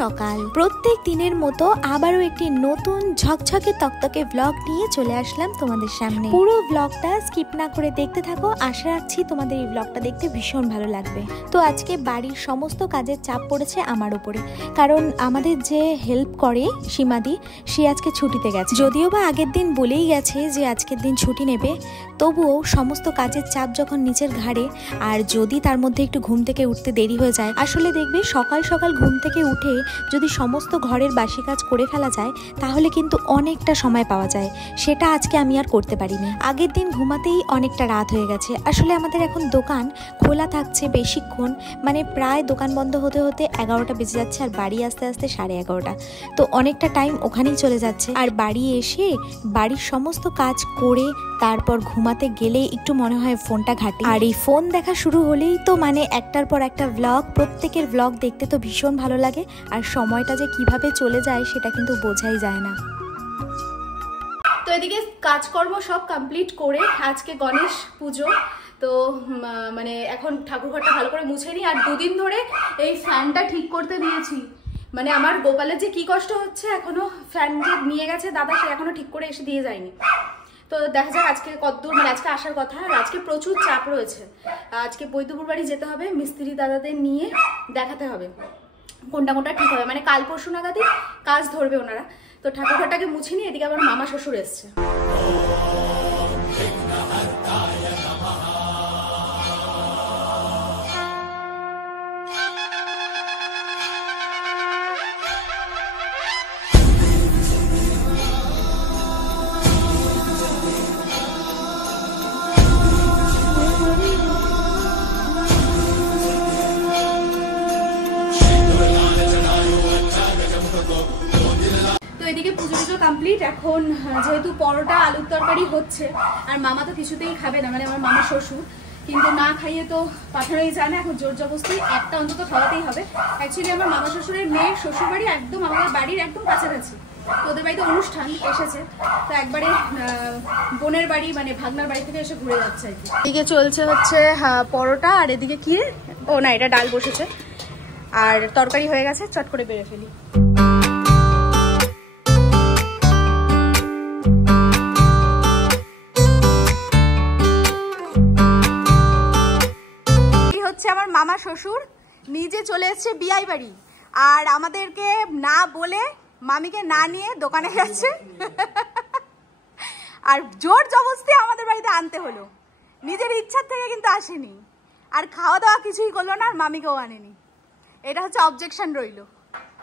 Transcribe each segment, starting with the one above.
সকাল। প্রত্যেক দিনের মতো আবারও একটি নতুন ঝকঝকে তকতকে ব্লগ নিয়ে চলে আসলাম তোমাদের সামনে। পুরো ব্লগটা স্কিপ না করে দেখতে থাকো, আশা রাখছি তোমাদের এই ব্লগটা দেখতে ভীষণ ভালো লাগবে। তো আজকে বাড়ির সমস্ত কাজের চাপ পড়েছে আমার উপরে, কারণ আমাদের যে হেল্প করে সীমাদি, সে আজকে ছুটিতে গেছে। যদিও বা আগের দিন বলেই গেছে যে আজকের দিন ছুটি নেবে, তবুও সমস্ত কাজের চাপ যখন নিচের ঘাড়ে, আর যদি তার মধ্যে একটু ঘুম থেকে উঠতে দেরি হয়ে যায়, আসলে দেখবে সকাল সকাল ঘুম থেকে উঠে যদি সমস্ত ঘরের বাসি কাজ করে ফেলা যায় তাহলে কিন্তু অনেকটা সময় পাওয়া যায়। সেটা আজকে আমি আর করতে পারিনি। আগের দিন ঘুমাতেই অনেকটা রাত হয়ে গেছে। আসলে আমাদের এখন দোকান খোলা থাকছে বেশিক্ষণ, মানে প্রায় দোকান বন্ধ হতে হতে 11টা বেজে যাচ্ছে, আর বাড়ি আসতে আসতে 11:30। তো অনেকটা টাইম ওখানেই চলে যাচ্ছে। আর বাড়ি এসে বাড়ির সমস্ত কাজ করে তারপর ঘুমাতে গেলে একটু মনে হয় ফোনটা ঘাঁটি, আর এই ফোন দেখা শুরু হলেই তো মানে একটার পর একটা ব্লগ, প্রত্যেকের ব্লগ দেখতে তো ভীষণ ভালো লাগে, আর সময়টা যে কিভাবে চলে যায় সেটা কিন্তু বোঝাই যায় না। তো এদিকে কাজকর্ম সব কমপ্লিট করে আজকে গণেশ পুজো, তো মানে এখন ঠাকুরঘরটা ভালো করে মুছে নিই। আর দুদিন ধরে এই ফ্যানটা ঠিক করতে দিয়েছি, মানে আমার গোপালের যে কি কষ্ট হচ্ছে, এখনো ফ্যান যে নিয়ে গেছে দাদা, সে এখনো ঠিক করে এসে দিয়ে যায়নি। তো দেখা যাক আজকে কতদূর, মানে আজকে আসার কথা। আর আজকে প্রচুর চাপ রয়েছে, আজকে বৈদ্যপুর বাড়ি যেতে হবে, মিস্ত্রি দাদাদের নিয়ে দেখাতে হবে কোনটা কোনটা ঠিক হবে, মানে কাল পরশু নাগাদই কাজ ধরবে ওনারা। তো ঠাকুরঘরটাকে মুছে নিয়ে এদিকে আমার মামা শ্বশুর এসছে। এদিকে পুজো পুজো কমপ্লিট। এখন যেহেতু পরোটা আলুর তরকারি হচ্ছে, আর মামা তো কিছুতেই খাবে না, মানে আমার মামা শ্বশুর, কিন্তু না খাইয়ে তো পাঠানোই যায় না, এখন জোর জবরদস্তি একটা অন্তত খাওয়াতেই হবে। অ্যাকচুয়ালি আমার মামা শ্বশুরের মেয়ের শ্বশুর বাড়ি একদম আমাদের বাড়ির একদম কাছাকাছি, তো ওদের বাড়িতে অনুষ্ঠান এসেছে, তো একবারে বোনের বাড়ি মানে ভাগনার বাড়ি থেকে এসে ঘুরে যাচ্ছে আর কি। এদিকে চলছে হচ্ছে পরোটা, আর এদিকে কি, ও না এটা ডাল বসেছে, আর তরকারি হয়ে গেছে, চট করে বেড়ে ফেলি। আমার মামা শ্বশুর নিজে চলে এসেছে বিয়াই বাড়ি, আর আমাদেরকে না বলে মামিকে না নিয়ে দোকানে গেছে, আর জোর জবরদস্তি আমাদের বাড়িতে আনতে হলো, নিজের ইচ্ছার থেকে কিন্তু আসেনি, আর খাওয়া দাওয়া কিছুই করলো না, আর মামিকেও আনেনি। এটা হচ্ছে অবজেকশন রইল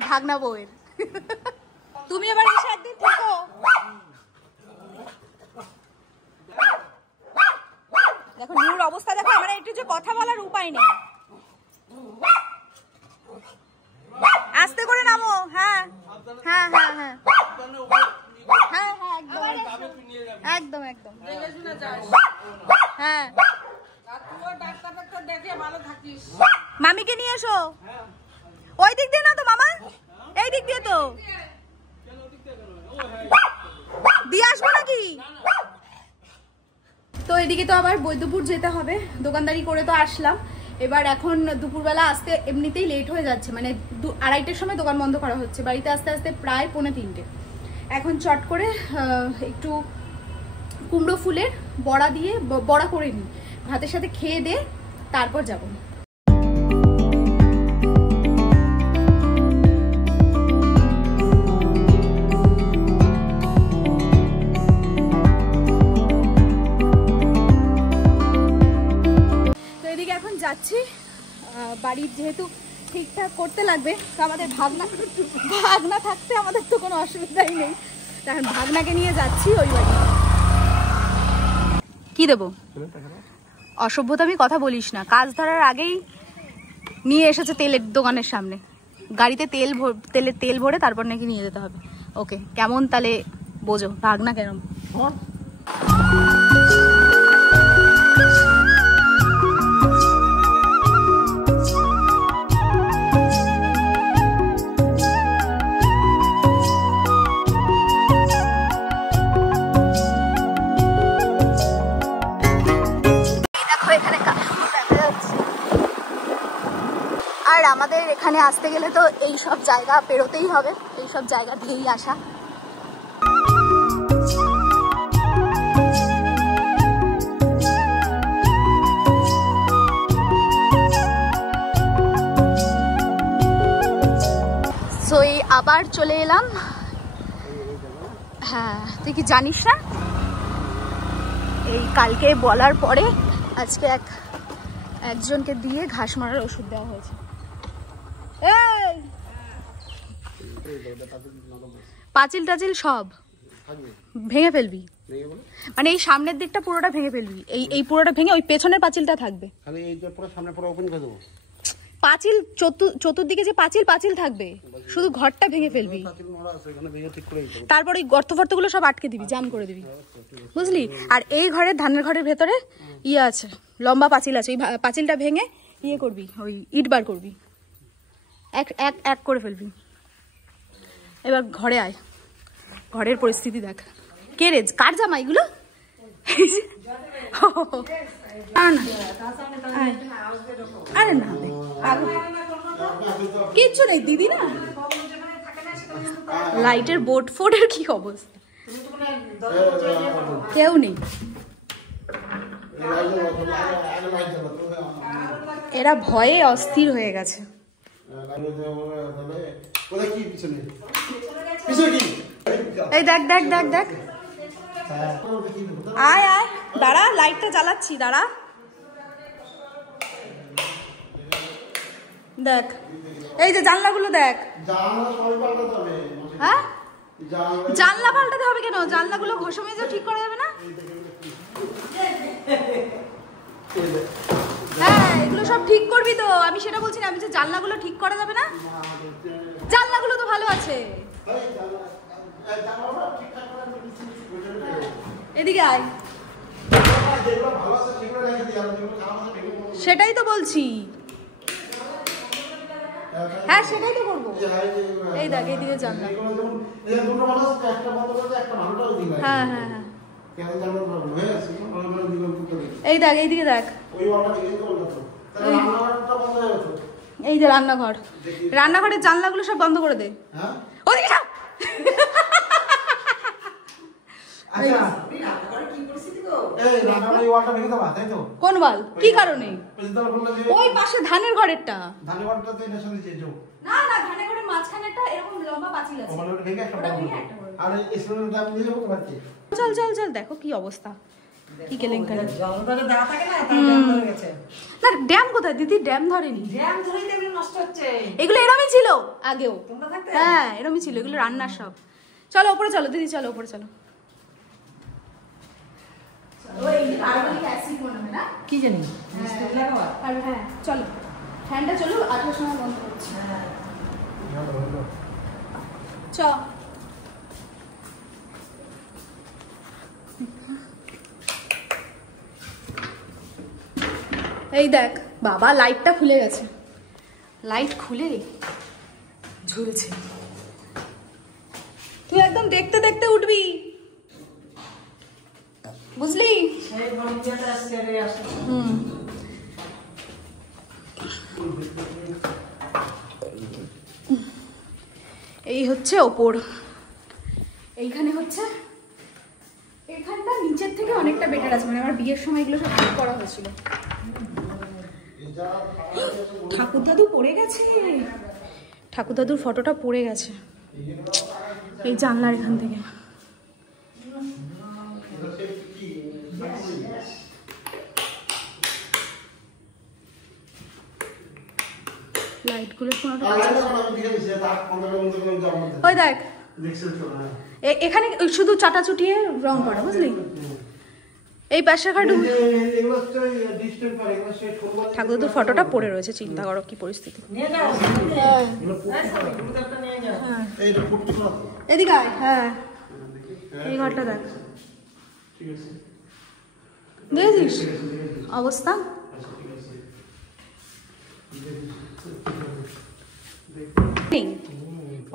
ভাগনা বউয়ের। তুমি এবার এসে একদিন থেকো। দেখো নিউর অবস্থা দেখো, আমরা একটু যে কথা বলার উপায় নেই। আস্তে করে নামো। হ্যাঁ হ্যাঁ হ্যাঁ হ্যাঁ হ্যাঁ হ্যাঁ একদম একদম একদম হ্যাঁ। মামিকে নিয়ে এসো, ওই দিক দিয়ে না তো মামা, এই দিক দিয়ে তো দিয়ে আসবো নাকি। তো এদিকে তো আবার বৈদ্যপুর যেতে হবে, দোকানদারি করে তো আসলাম, এবার এখন দুপুরবেলা আসতে এমনিতেই লেট হয়ে যাচ্ছে, মানে 2-2:30টার সময় দোকান বন্ধ করা হচ্ছে, বাড়িতে আসতে আসতে প্রায় 2:45। এখন চট করে একটু কুমড়ো ফুলের বড়া দিয়ে বড়া করে নিই, ভাতের সাথে খেয়ে দে তারপর যাব। যাচ্ছি বাড়ির, যেহেতু ঠিকঠাক করতে লাগবে, তো আমাদের ভাগনা থাকতে আমাদের তো কোনো অসুবিধাই নেই, তখন ভাগনাকে নিয়ে যাচ্ছি ওই বাড়ি। কি দেবো অসভ্যতা, আমি কথা বলিস না, কাজ ধরার আগেই নিয়ে এসেছে তেলের দোকানের সামনে, গাড়িতে তেল ভরে তারপর নাকি নিয়ে যেতে হবে। ওকে কেমন তাহলে বোঝো ভাগনা কেমন। আমাদের এখানে আসতে গেলে তো এই সব জায়গা পেরোতেই হবে, এই সব জায়গা দিয়েই আসা। সো এই আবার চলে এলাম। হ্যাঁ, তুই কি জানিস না? এই কালকে বলার পরে আজকে একজনকে দিয়ে ঘাস মারার ওষুধ দেওয়া হয়েছে। পাঁচিল টাচিল সব ভেঙে ফেলবি, মানে এই সামনের দিকটা পুরোটা ভেঙে ফেলবি, এই পুরোটা ভেঙে ওই পেছনের পাঁচিলটা থাকবে। পাঁচিল চতুর্দিকে যে পাঁচিল থাকবে, শুধু ঘরটা ভেঙে ফেলবি, তারপর ওই গর্ত ফর্তগুলো সব আটকে দিবি, জাম করে দিবি, বুঝলি? আর এই ঘরের ধানের ঘরের ভেতরে ইয়ে আছে, লম্বা পাঁচিল আছে, ওই পাঁচিলটা ভেঙে ইয়ে করবি, ওই ইট বার করবি, এক করে ফেলবি। এবার ঘরে আয়, ঘরের পরিস্থিতি দেখ। কে রে, কার জামা এগুলো? আরে না, কিচ্ছু নেই দিদি, না লাইটের বোর্ড ফোর্ডের কি অবস্থা, কেউ নেই। এরা ভয়ে অস্থির হয়ে গেছে। এই দেখ দেখ দেখ দেখ, আয় আয়, দাঁড়া, লাইটটা জ্বালাচ্ছি, দাঁড়া। দেখ এই যে জানলাগুলো দেখ। হ্যাঁ, জানলা পাল্টাতে হবে কেন? জানলাগুলো ঘষে মেজে ঠিক করা যাবে না? হ্যাঁ, এগুলো সব ঠিক করবি তো, আমি সেটা বলছি না, আমি যে জানলাগুলো ঠিক করা যাবে না? জানলাগুলো তো ভালো আছে। এদিকে আয়, সেটাই তো বলছি। হ্যাঁ, সেটাই তো করবো। এই দেখ, এইদিকে জানলা। হ্যাঁ হ্যাঁ হ্যাঁ, এই দেখ, এইদিকে দেখ, এই যে রান্নাঘর, রান্নাঘরের জানলাগুলো সব বন্ধ করে দে। ওদিকে যা। কোন ওয়াল? কি কারণে? ওই পাশে ধানের ঘরেরটা। না না, ধানের ঘরের মাঝখানেরটা এরকম লম্বা পাঁচিল আছে। চল চল চল, দেখো কি অবস্থা, কি কেলেঙ্কারি। না, ড্যাম কোথায় দিদি? ড্যাম ধরেনি, এগুলো এরমই ছিল আগেও। হ্যাঁ, এরমই ছিল, এগুলো রান্নার সব। চলো উপরে চলো দিদি, চলো উপরে চলো। কি জানি, হ্যাঁ চলো, ফ্যানটা চলো, 8টার সময় বন্ধ করছি। চ এই দেখ বাবা, লাইটটা খুলে গেছে, লাইট খুলে ঝুলছে। তুই একদম দেখতে দেখতে উঠবি, বুঝলি? এই হচ্ছে ওপর, এইখানে হচ্ছে, এখানটা নিচের থেকে অনেকটা বেটার আছে, মানে আমার বিয়ের সময় এগুলো সব ঠিক করা হয়েছিল। ঠাকুর দাদু পড়ে গেছে, ঠাকুর দাদুর ফটোটা পড়ে গেছে এই জানলার এখান থেকে। লাইটগুলো ওই দেখ, এখানে শুধু চাটা চুটিয়ে রং করা, বুঝলি? এই পাশে ঠাকুরদাদুর ফটোটা পড়ে রয়েছে, চিন্তা করো কি পরিস্থিতি। এদিকে আয়, হ্যাঁ এই ঘরটা দেখ, দেখেছিস অবস্থা?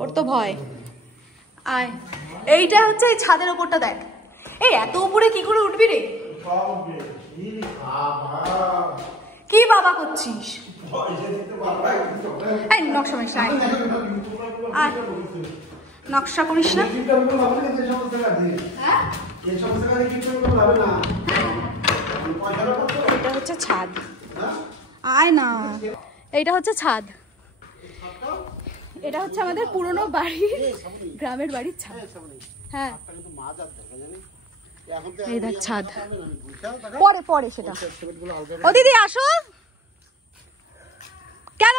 ওর তো ভয়। আয়, এইটা হচ্ছে এই ছাদের ওপরটা দেখ। এই এত উপরে কি করে উঠবি রে? কি বাবা করছিস? এই নকশা করিস না, আয় নকশা করিস না। এটা হচ্ছে ছাদ, আয় না, এইটা হচ্ছে ছাদ, এটা হচ্ছে আমাদের পুরনো বাড়ির, গ্রামের বাড়ির ছাদ। হ্যাঁ এই দেখ ছাদ, পরে পরে সেটা। ও দিদি আসো, কেন?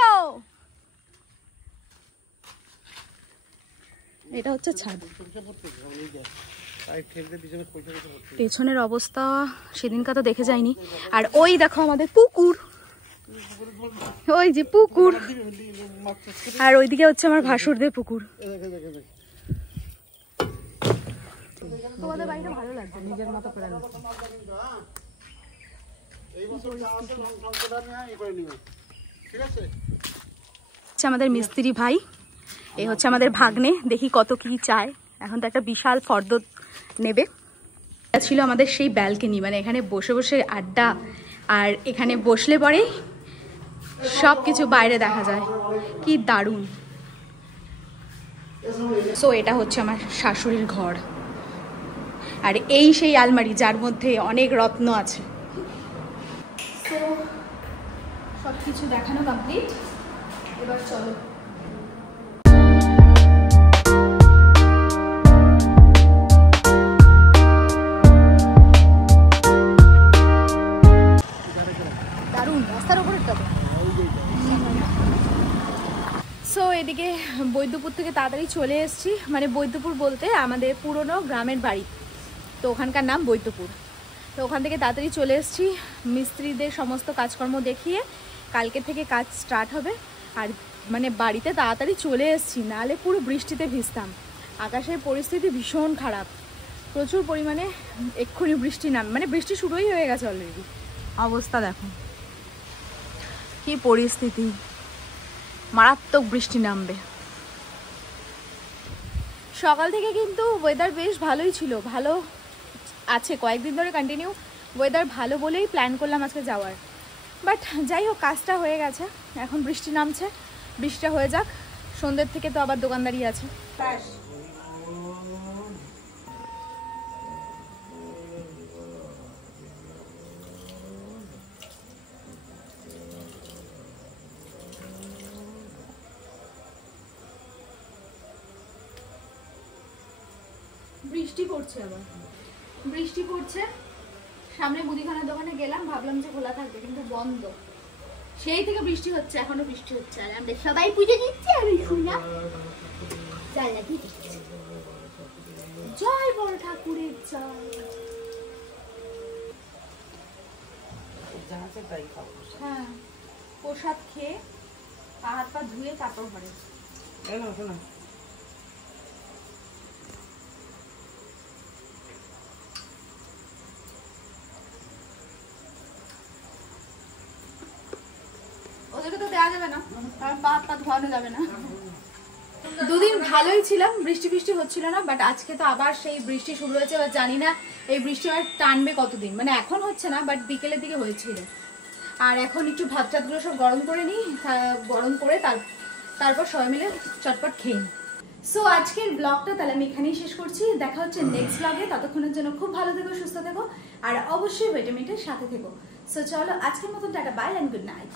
এটা হচ্ছে ছাদ। পেছনের অবস্থা সেদিনকা তো দেখে যায়নি। আর ওই দেখো আমাদের পুকুর, ওই যে পুকুর, আর ওইদিকে হচ্ছে আমার ভাসুরদের পুকুর। তোমাদের বাড়িটা ভালো লাগছে, নিজের মতো করে না। আমাদের মিস্ত্রি ভাই, এই হচ্ছে আমাদের ভাগ্নে, দেখি কত কি চায়। এখন তো একটা বিশাল ফর্দ নেবে। ছিল আমাদের সেই ব্যালকনি, মানে এখানে বসে বসে আড্ডা, আর এখানে বসলে পরেই সব কিছু বাইরে দেখা যায়, কি দারুণ। সো এটা হচ্ছে আমার শাশুড়ির ঘর, আর এই সেই আলমারি যার মধ্যে অনেক রত্ন আছে। তো সব কিছু দেখানো কমপ্লিট, এবার চলো। সো এদিকে বৈদ্যপুর থেকে তাড়াতাড়ি চলে এসেছি, মানে বৈদ্যপুর বলতে আমাদের পুরনো গ্রামের বাড়ি, তো ওখানকার নাম বৈদ্যপুর। তো ওখান থেকে তাড়াতাড়ি চলে এসেছি, মিস্ত্রিদের সমস্ত কাজকর্ম দেখিয়ে কালকে থেকে কাজ স্টার্ট হবে। আর মানে বাড়িতে তাড়াতাড়ি চলে এসেছি, নাহলে পুরো বৃষ্টিতে ভিজতাম। আকাশের পরিস্থিতি ভীষণ খারাপ, প্রচুর পরিমাণে এক্ষুনি বৃষ্টি নামে, মানে বৃষ্টি শুরুই হয়ে গেছে অলরেডি। অবস্থা দেখো কি পরিস্থিতি, মারাত্মক বৃষ্টি নামবে। সকাল থেকে কিন্তু ওয়েদার বেশ ভালোই ছিল, ভালো আছে, কয়েকদিন ধরে কন্টিনিউ ওয়েদার ভালো বলেই প্ল্যান করলাম আজকে যাওয়ার। বাট যাই হোক, কাজটা হয়ে গেছে, এখন বৃষ্টি নামছে, বৃষ্টিটা হয়ে যাক, সন্ধ্যের থেকে তো আবার দোকানদারি আছে। বৃষ্টি পড়ছে, আবার বৃষ্টি পড়ছে। সামনে মুদিখানার দোকানে গেলাম, ভাবলাম যে খোলা থাকবে, কিন্তু বন্ধ। সেই থেকে বৃষ্টি হচ্ছে, এখনো বৃষ্টি হচ্ছে। আর আমরা সবাই পুজো দিচ্ছি, আমি শুনলাম জয় বড় ঠাকুরের জয়। হ্যাঁ, প্রসাদ খেয়ে হাত পা ধুয়ে তারপর ঘরে। ওদেরকে তো দেওয়া যাবে না, কারণ পা হাত পা ধোয়ানো যাবে না। দুদিন ভালোই ছিলাম, বৃষ্টি বৃষ্টি হচ্ছিল না, বাট আজকে তো আবার সেই বৃষ্টি শুরু হয়েছে। এবার জানি না এই বৃষ্টি আর টানবে কতদিন, মানে এখন হচ্ছে না, বাট বিকেলের দিকে হয়েছিল। আর এখন একটু ভাত টাতগুলো সব গরম করে নিই, গরম করে তারপর সবাই মিলে চটপট খেয়ে নিই। সো আজকের ব্লগটা তাহলে আমি এখানেই শেষ করছি, দেখা হচ্ছে নেক্সট ব্লগে। ততক্ষণের জন্য খুব ভালো থেকো, সুস্থ থেকো, আর অবশ্যই ভিটামিনের সাথে থেকো। সো চলো আজকের মতন tata, bye and good night.